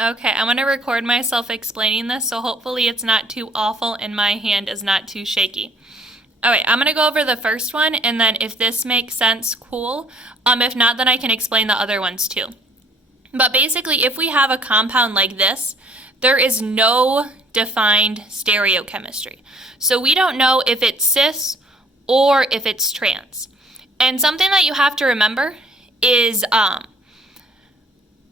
Okay, I'm going to record myself explaining this, so hopefully it's not too awful and my hand is not too shaky. Alright, I'm going to go over the first one, and then if this makes sense, cool. If not, then I can explain the other ones too. But basically, if we have a compound like this, there is no defined stereochemistry. So we don't know if it's cis or if it's trans. And something that you have to remember is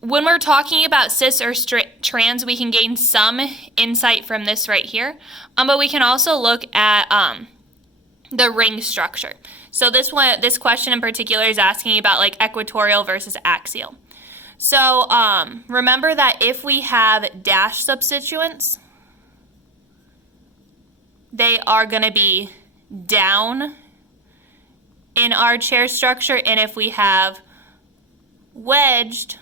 when we're talking about cis or trans, we can gain some insight from this right here. But we can also look at the ring structure. So this question in particular is asking about like equatorial versus axial. So remember that if we have dash substituents, they are going to be down in our chair structure, and if we have wedged,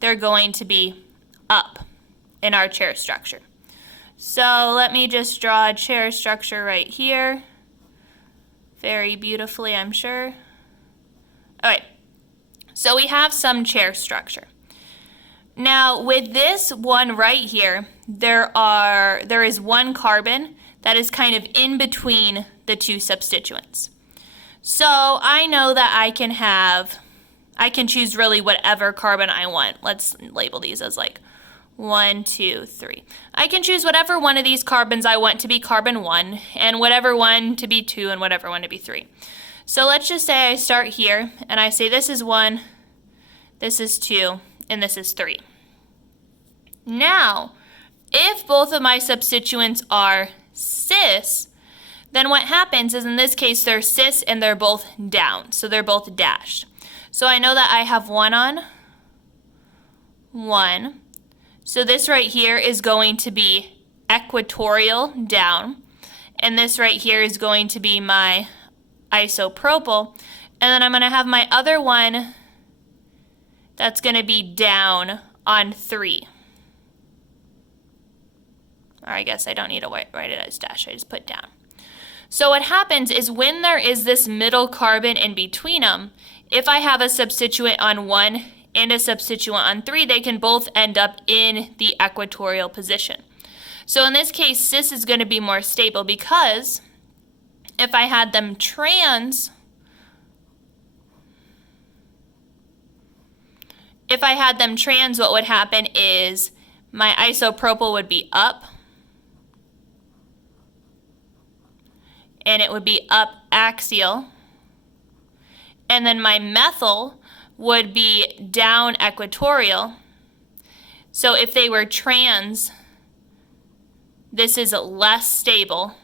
they're going to be up in our chair structure. So let me just draw a chair structure right here. Very beautifully, I'm sure. Alright, so we have some chair structure. Now with this one right here, there is one carbon that is kind of in between the two substituents. So I know that I can choose really whatever carbon I want. Let's label these as like 1, 2, 3. I can choose whatever one of these carbons I want to be carbon 1, and whatever one to be 2, and whatever one to be 3. So let's just say I start here, and I say this is 1, this is 2, and this is 3. Now, if both of my substituents are cis, then what happens is in this case they're cis and they're both down, so they're both dashed. So I know that I have 1 on 1. So this right here is going to be equatorial down, and this right here is going to be my isopropyl, and then I'm going to have my other one that's going to be down on 3. Or I guess I don't need to write it as dash, I just put down. So what happens is when there is this middle carbon in between them, if I have a substituent on 1 and a substituent on 3, they can both end up in the equatorial position. So in this case, cis is going to be more stable because if I had them trans, what would happen is my isopropyl would be up, and it would be up axial, and then my methyl would be down equatorial. So if they were trans, this is less stable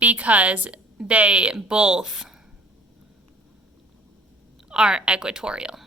because they both are equatorial.